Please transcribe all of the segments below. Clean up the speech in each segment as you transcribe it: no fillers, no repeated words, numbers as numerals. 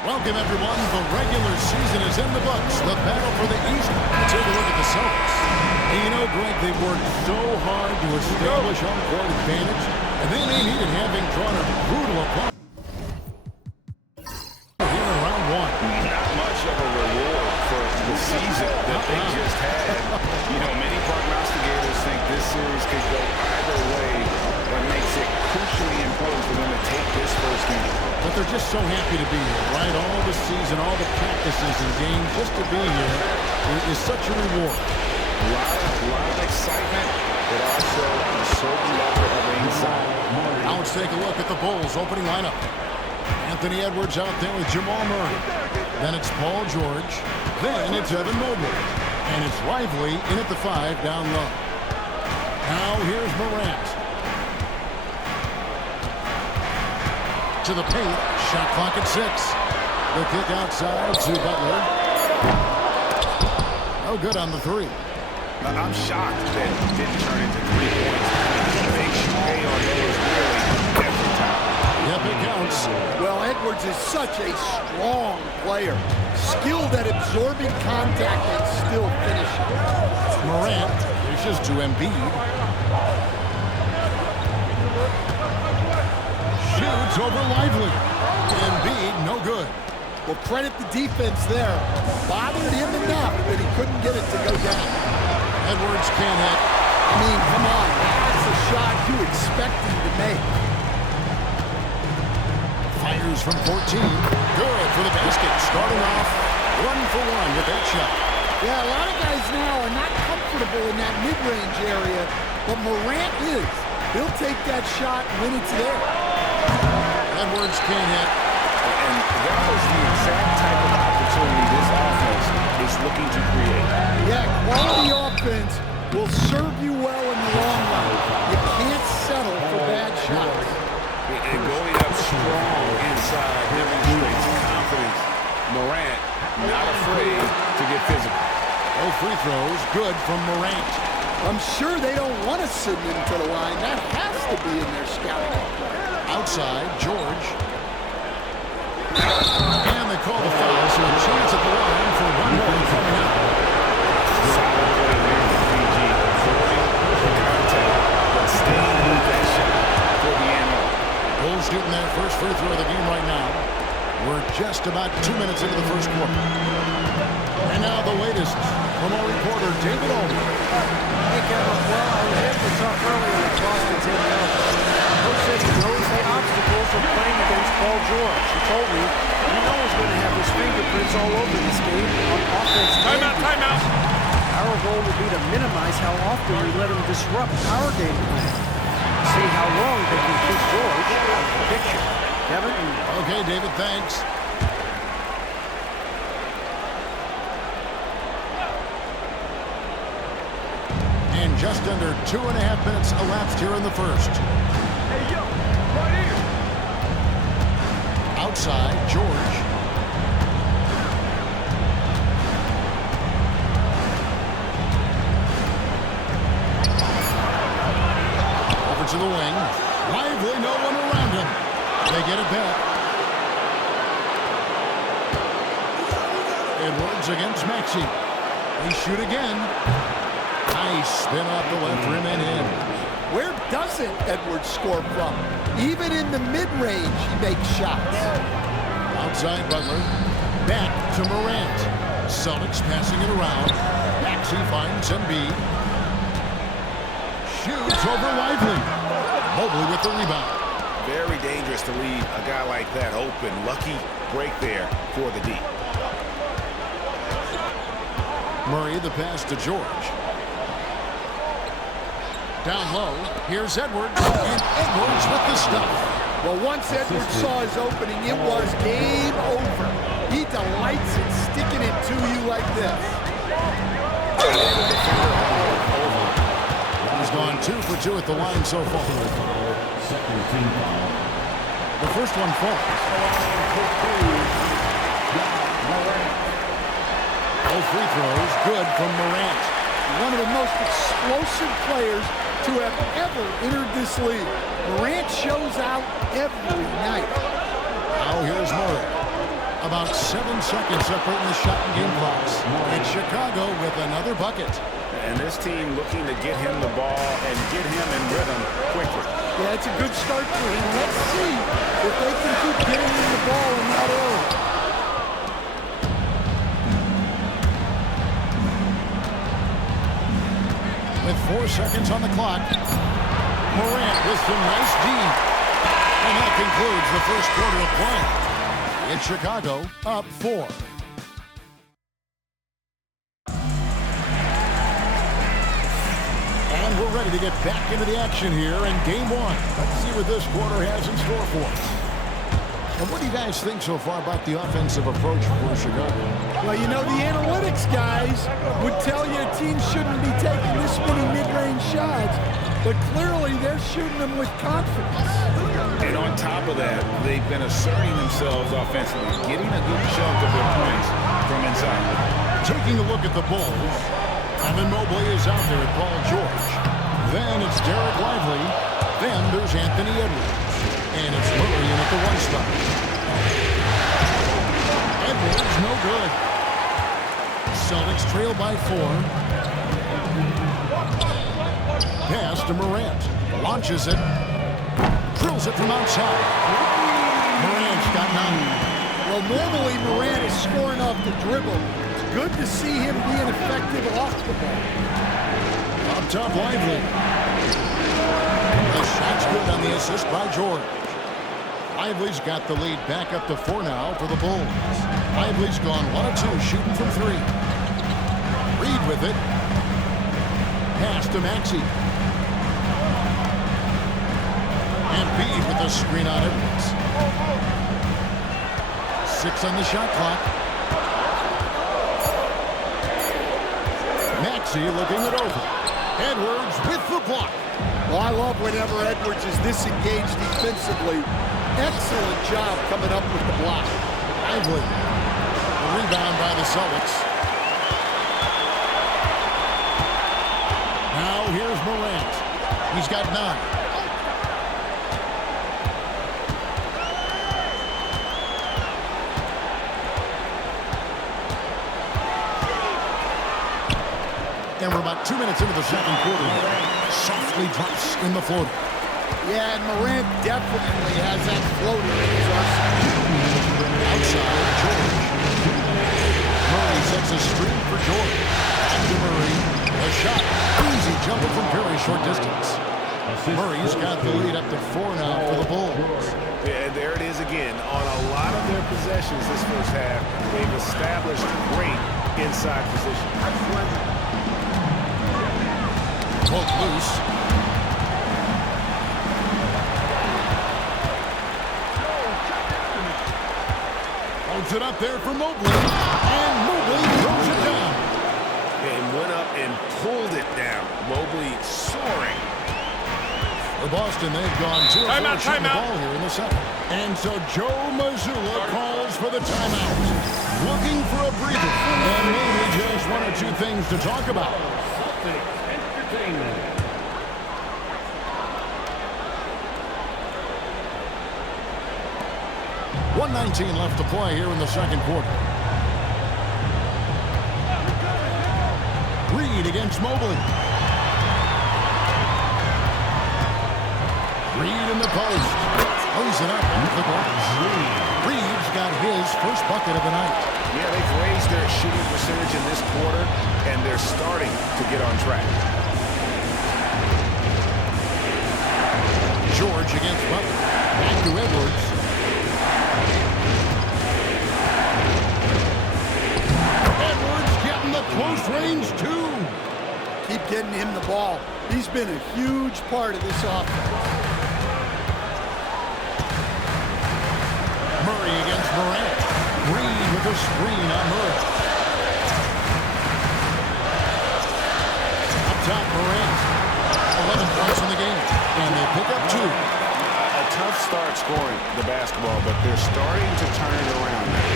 Welcome, everyone. The regular season is in the books. The battle for the East. Take a look at the Celtics. And you know, Greg, they've worked so hard to establish home-court advantage, and they may need it having drawn a brutal opponent here in round one. Not much of a reward for the season that they just had. You know, many prognosticators think this series could go either way. What makes it crucially important for them to take this first game. But they're just so happy to be here, right? All the season, all the practices and games, just to be here is such a reward. A lot of excitement, but also a certain level of anxiety. Now let's take a look at the Bulls' opening lineup. Anthony Edwards out there with Jamal Murray. Then it's Paul George. Then it's Evan Moogle. And it's Lively in at the 5 down low. Now here's Morant. To the paint. Shot clock at 6. The kick outside to Butler. No good on the 3. I'm shocked that it didn't turn into 3 points. Makes you pay on those really every time. Yep, it counts. Well, Edwards is such a strong player. Skilled at absorbing contact and still finishing. Morant dishes to Embiid. Shoots over Lively. Embiid, no good. Well, credit the defense there. Bothered him enough that he couldn't get it to go down. Edwards can't hit. I mean, come on. That's a shot you expect him to make. Fires from 14. Good for the basket. Starting off 1 for 1 with that shot. Yeah, a lot of guys now are not comfortable in that mid-range area, but Morant is. He'll take that shot when it's there. Edwards can't hit. And that was the exact type of opportunity this offense is looking to create. Yeah, quality offense will serve you well in the long run. You can't settle for bad shots. And going up strong inside demonstrates confidence. Morant not afraid to get physical. No free throws. Good from Morant. I'm sure they don't want to send him to the line. That has to be in their scouting. Outside, George. And they call the foul, so a chance at the line for one more coming up. Solid play there for PG. Avoiding the contact, but staying with that shot for the end. Bulls shooting their first free throw of the game right now. We're just about 2 minutes into the first quarter. And now the latest from our reporter, David Olden. Hey, Kevin. Well, I was able to talk earlier with Boston Tim Nelson. Coach said he knows the obstacles of playing against Paul George. He told me he knows he's going to have his fingerprints all over this game on offense. Timeout. Our goal will be to minimize how often we let him disrupt our game plan. See how long they can keep George out of the picture. Kevin? Okay, David, thanks. And just under 2.5 minutes elapsed here in the first. Hey, yo, right here. Outside, George. Over to the wing. Lively, no one around him. They get it back. Edwards against Maxey. They shoot again. Nice spin off the left rim and in. Where doesn't Edwards score from? Even in the mid-range, he makes shots. Outside Butler. Back to Morant. Celtics passing it around. Maxey finds Embiid. Shoots over Lively. Mobley with the rebound. Very dangerous to leave a guy like that open. Lucky break there for the D. Murray the pass to George. Down low, here's Edwards, and Edwards with the stuff. Well, once Edwards saw his opening, it was game over. He delights in sticking it to you like this. He's gone 2 for 2 at the line so far. The first one falls. No free throws, good from Morant. One of the most explosive players to have ever entered this league. Morant shows out every night. Now here's Murray. About 7 seconds separating the shot and game clocks. And Chicago with another bucket. And this team looking to get him the ball and get him in rhythm quickly. Yeah, it's a good start for him. Let's see if they can keep getting him the ball in that area. With 4 seconds on the clock, Morant with some nice D. And that concludes the first quarter of play. It's Chicago up 4. And we're ready to get back into the action here in game 1. Let's see what this quarter has in store for us. And what do you guys think so far about the offensive approach for Chicago? Well, you know, the analytics guys would tell you a team shouldn't be taking this many mid-range shots, but clearly they're shooting them with confidence. And on top of that, they've been asserting themselves offensively, getting a good chunk of their points from inside. Taking a look at the Bulls, Evan Mobley is out there at Paul George. Then it's Derek Lively. Then there's Anthony Edwards. And it's Murray in at the 1 spot. Edwards no good. Celtics trail by 4. Pass to Morant. Launches it. Drills it from outside. Morant's got 9. Well, normally Morant is scoring off the dribble. It's good to see him being effective off the ball. Up top, Lively. The shot's good on the assist by George. Lively's got the lead back up to 4 now for the Bulls. Lively's gone 1 of 2, shooting from 3. Reed with it. Pass to Maxey. And Embiid with the screen on Edwards. 6 on the shot clock. Maxey looking it over. Edwards with the block. Well, I love whenever Edwards is disengaged defensively. Excellent job coming up with the block. Lively. The rebound by the Celtics. Now here's Morant. He's got 9. And we're about 2 minutes into the second quarter. Softly drops in the floater. Yeah, and Morant definitely has that floater in his arsenal. Outside, George. Murray sets a screen for George. Back to Murray. A shot. Easy jumper from very short distance. Murray's got the lead up to 4 now for the Bulls. Yeah, there it is again. On a lot of their possessions this first half, they've established great inside position. Both loose. Holds it up there for Mobley. And Mobley throws it down. And went up and pulled it down. Mobley soaring. For Boston, they've gone 2 of 4 shooting the ball here in the second. And so Joe Mazzulla calls for the timeout. Looking for a breather. And maybe just 1 or 2 things to talk about. 1:19 left to play here in the second quarter. Reed against Mobley. Reed in the post. Lays it up off the glass. Reed's got his first bucket of the night. Yeah, they've raised their shooting percentage in this quarter, and they're starting to get on track. George against Butler. Back to Edwards. Edwards getting the close range, too. Keep getting him the ball. He's been a huge part of this offense. Murray against Morant. Reed with a screen on Murray. Up top, Morant. 11 points in the game. And they pick up 2. A tough start scoring the basketball, but they're starting to turn it around now.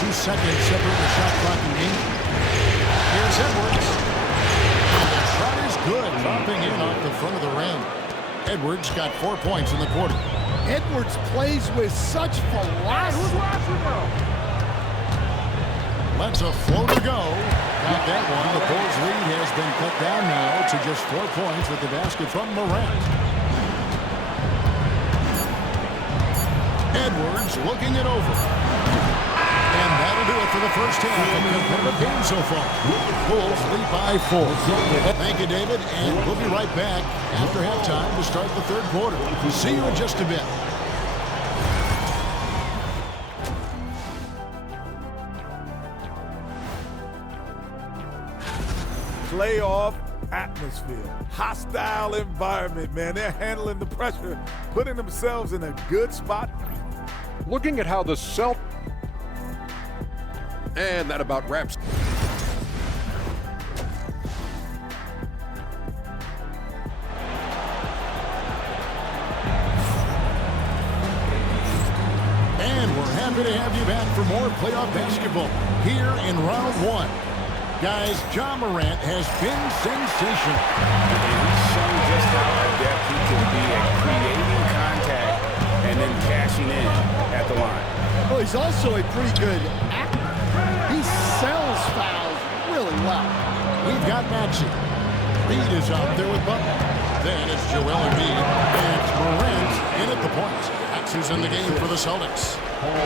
2 seconds separate the shot clock and game. Here's Edwards. And the shot is good. Dropping in off the front of the rim. Edwards got 4 points in the quarter. Edwards plays with such philosophy. Lets a floater go. Got that one. The Bulls' lead has been cut down now to just 4 points with the basket from Morant. Edwards looking it over. And that'll do it for the first half of the competitive game so far. Bulls lead by 4. Thank you, David, and we'll be right back after halftime to start the third quarter. See you in just a bit. Playoff atmosphere, hostile environment, man. They're handling the pressure, putting themselves in a good spot. Looking at how the Celtics, and that about wraps. And we're happy to have you back for more playoff basketball here in round 1. Guys, Ja Morant has been sensational. He's shown just how adept he can be at creating contact and then cashing in at the line. Well, he's also a pretty good actor. He sells fouls really well. We've got Maxey. Reed is out there with Butler. Then it's Joel Embiid. And it's Morant in at the point. Maxey's in the game for the Celtics.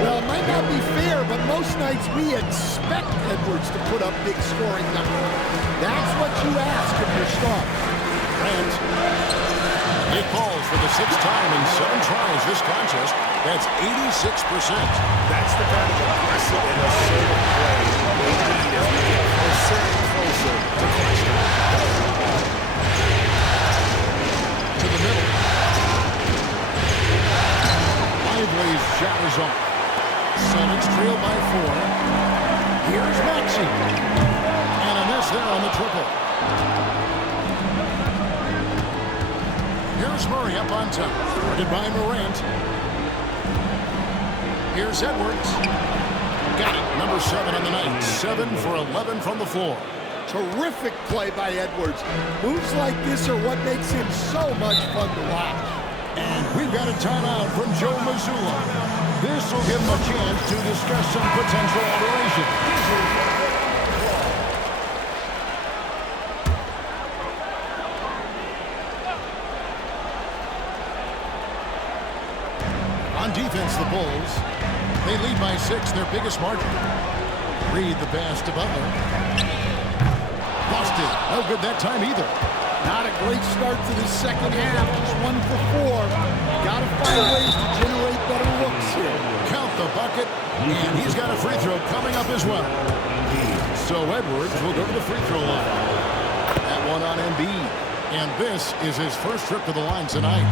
Well, it might not be fair, but most nights we expect Edwards to put up big scoring numbers. That's what you ask of your star. Grant. It falls for the 6th time in 7 tries this contest. That's 86%. That's the kind of aggressive and assertive play we need as we get closer and closer to clutch time. To the middle. Lively's shot is off. Celtics trail by 4. Here's Maxey. And a miss there on the triple. Here's Murray up on top. Guarded by Morant. Here's Edwards. Got it. Number 7 on the night. 7 for 11 from the floor. Terrific play by Edwards. Moves like this are what makes him so much fun to watch. And we've got a timeout from Joe Mazzulla. This will give him a chance to discuss some potential alteration. On defense, the Bulls, they lead by 6, their biggest margin. Reed the pass to Butler. Lost it. No good that time either. Not a great start to the second half. Just 1 for 4. Got to find ways to generate better looks here. Count the bucket, and he's got a free throw coming up as well. So Edwards will go to the free throw line. That one on Embiid. And this is his first trip to the line tonight.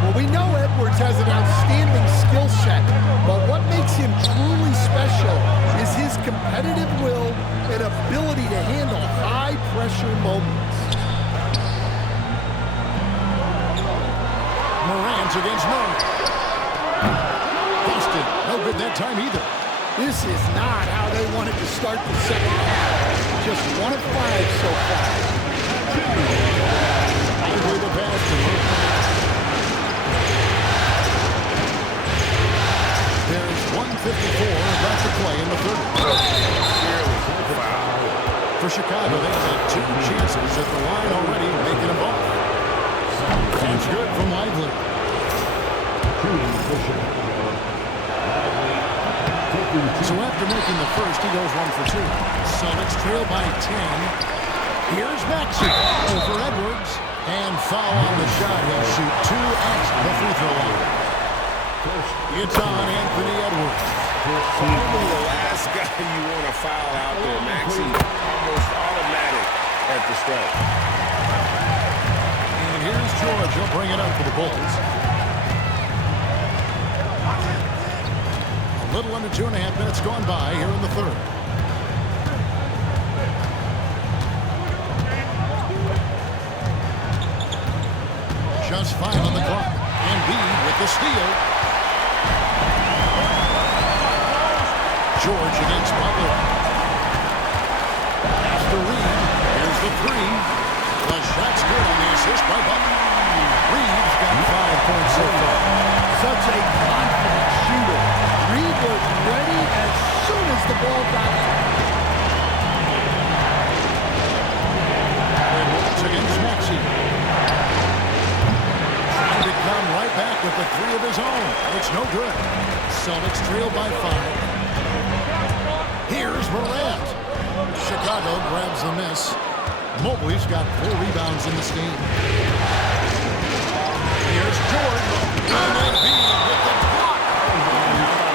Well, we know Edwards has an outstanding skill set, but what makes him truly special is his competitive will and ability to handle high-pressure moments. Morant against Murray. Busted. No good that time either. This is not how they wanted to start the second half. Just 1 of 5 so far. Lively the pass to Murray. There's 1:54 left to play in the third. For Chicago, they've had 2 chances at the line already, making them both. It's good from Lively. So after making the first, he goes 1 for 2. Celtics trail by 10. Here's Maxey over Edwards. And foul on the shot. He'll shoot 2 at the free throw line. It's on Anthony Edwards. Probably the last guy you want to foul out there. Maxey almost automatic at the start. And here's George. He'll bring it up for the Bulls. A little under 2.5 minutes gone by here in the third. Just 5 on the clock. Embiid with the steal. George against Butler. After Reed, here's the 3. The shot's good on the assist by Butler. Reed's got 5 points so far. Such a confident shooter. Reed was ready as soon as the ball got to him. Edwards against Maxey. Trying to come right back with the three of his own. It's no good. Celtics trail by 5. Here's Morant. Chicago grabs the miss. Mobley's got 4 rebounds in this game. Here's Jordan. And Embiid with the block.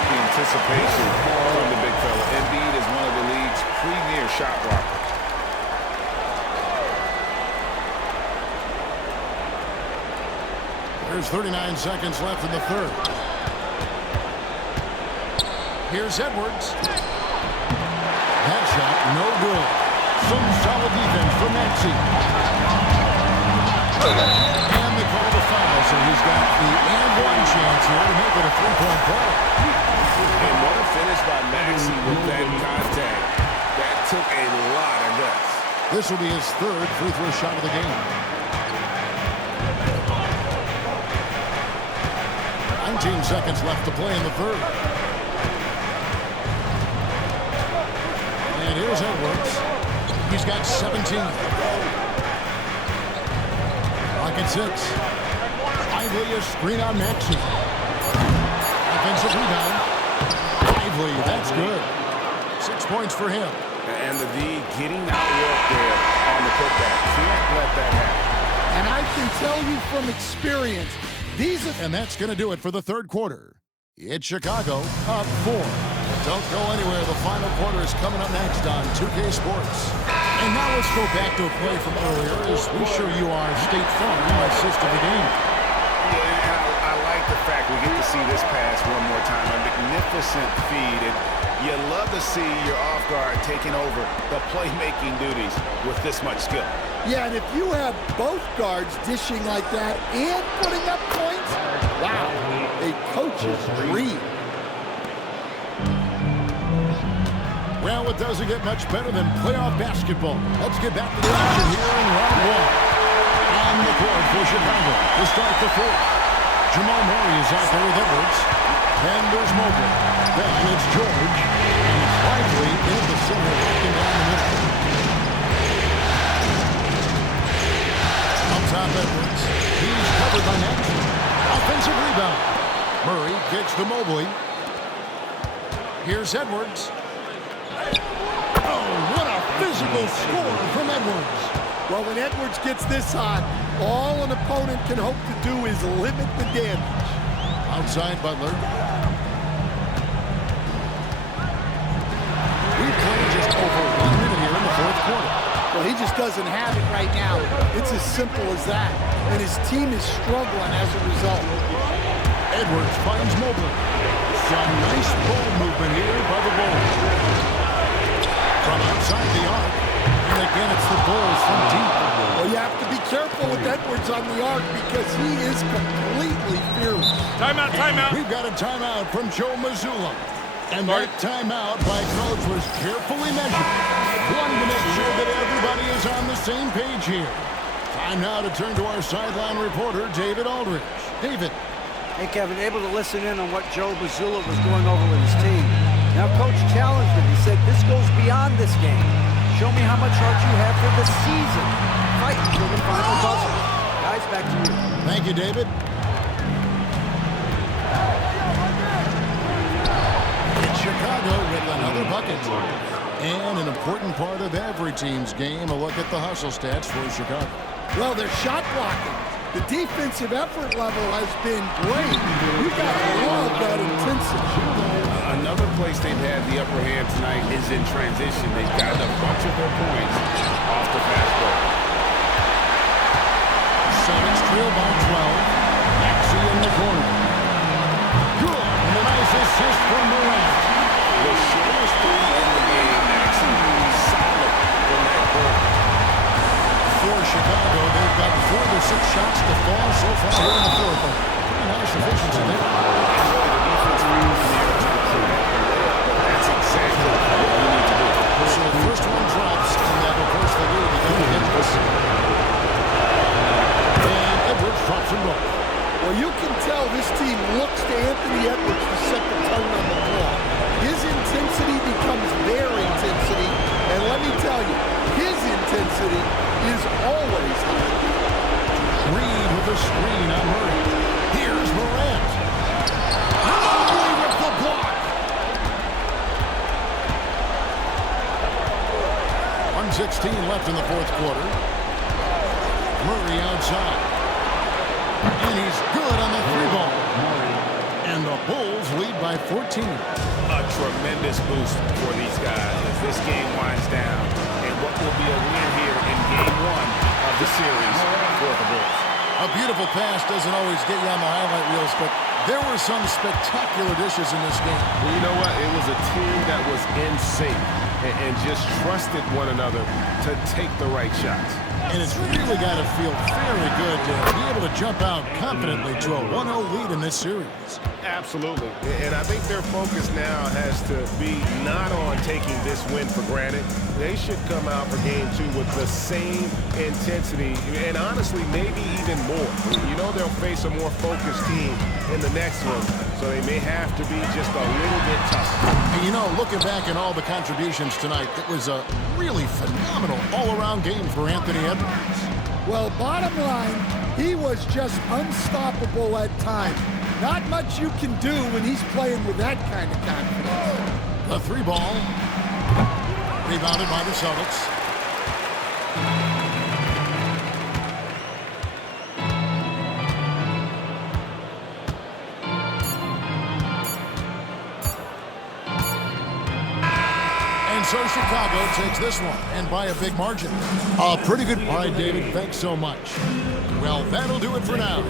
The anticipation from the big fella. Embiid is one of the league's premier shot blockers. There's 39 seconds left in the third. Here's Edwards. That shot, no good. Some solid defense for Maxey. And they call the foul, so he's got the and-one chance here to make it a 3-point play. And what a finish by Maxey with that contact. That took a lot of guts. This will be his third free throw shot of the game. 19 seconds left to play in the third. And here's Edwards. He's got 17. Rocket 6. Lively a screen on Maxey. Offensive rebound. Lively, that's good. 6 points for him. And the D getting out work there on the putback. Can't let that happen. And I can tell you from experience, and that's going to do it for the third quarter. It's Chicago up 4. Don't go anywhere. The final quarter is coming up next on 2K Sports. And now let's go back to a play from earlier as we show you our State Farm assist of the game. Yeah, and I like the fact we get to see this pass one more time. A magnificent feed. And you love to see your off guard taking over the playmaking duties with this much skill. Yeah, and if you have both guards dishing like that and putting up points, wow, a coach's dream. Well, it doesn't get much better than playoff basketball. Let's get back to the action here in round 1. On the court for Chicago to start the fourth. Jamal Murray is out there with Edwards. Then there's Moogle. Then it's George. And it's Lively in the center, looking down the middle. Up top, Edwards. He's covered by Maxey. Offensive rebound. Murray kicks to Mobley. Here's Edwards. Oh, what a physical score from Edwards. Well, when Edwards gets this hot, all an opponent can hope to do is limit the damage. Outside Butler. We've played just over 1 minute here in the fourth quarter. Well, he just doesn't have it right now. It's as simple as that. And his team is struggling as a result. Edwards finds Moogle. Some nice ball movement here by the Bulls. From outside the arc. And again, it's the Bulls from deep. Well, you have to be careful with Edwards on the arc because he is completely fearless. Timeout, timeout. We've got a timeout from Joe Mazzulla. And that timeout by Coach was carefully measured. Wanting to make sure that everybody is on the same page here. Time now to turn to our sideline reporter, David Aldridge. David. Hey, Kevin, able to listen in on what Joe Mazzulla was going over with his team. Now, Coach challenged him. He said, this goes beyond this game. Show me how much heart you have for the season. Fight until the final buzzer. Guys, back to you. Thank you, David. It's Chicago with another bucket. And an important part of every team's game, a look at the hustle stats for Chicago. Well, they're shot blocking. The defensive effort level has been great. You've got to love that intensity. Another place they've had the upper hand tonight is in transition. They've gotten a bunch of their points off the fast break. Celtics trail by 12. Maxey in the corner. Good. And a nice assist from Morant. The shortest three in the game, Maxey. Solid from that court. For Chicago, they've got 4 to 6 shots to fall so far here in the fourth. Pretty nice efficiency there. The defense moves in there to prevent the layup, but that's exactly what you need to do. So the first one drops, and that will force the lead to go to Edwards. And Edwards drops them both. Well, you can tell this screen on Murray. Here's Morant. Murray with the block. 1:16 left in the fourth quarter. Murray outside. And he's good on the three ball. And the Bulls lead by 14. A tremendous boost for these guys as this game winds down. And what will be a win here in game one of the series for the Bulls. A beautiful pass doesn't always get you on the highlight reels, but there were some spectacular dishes in this game. Well, you know what? It was a team that was in sync and just trusted one another to take the right shots. And it's really got to feel very good to be able to jump out confidently to a 1-0 lead in this series. Absolutely. And I think their focus now has to be not on taking this win for granted. They should come out for game two with the same intensity and honestly maybe even more. You know they'll face a more focused team in the next one, so they may have to be just a little bit tougher. And you know, looking back at all the contributions tonight, it was a really phenomenal all-around game for Anthony Edwards. Well, bottom line, he was just unstoppable at times. Not much you can do when he's playing with that kind of confidence. The three ball, rebounded by the Celtics. And so Chicago takes this one, and by a big margin. Pretty good. All right, David, thanks so much. Well, that'll do it for now.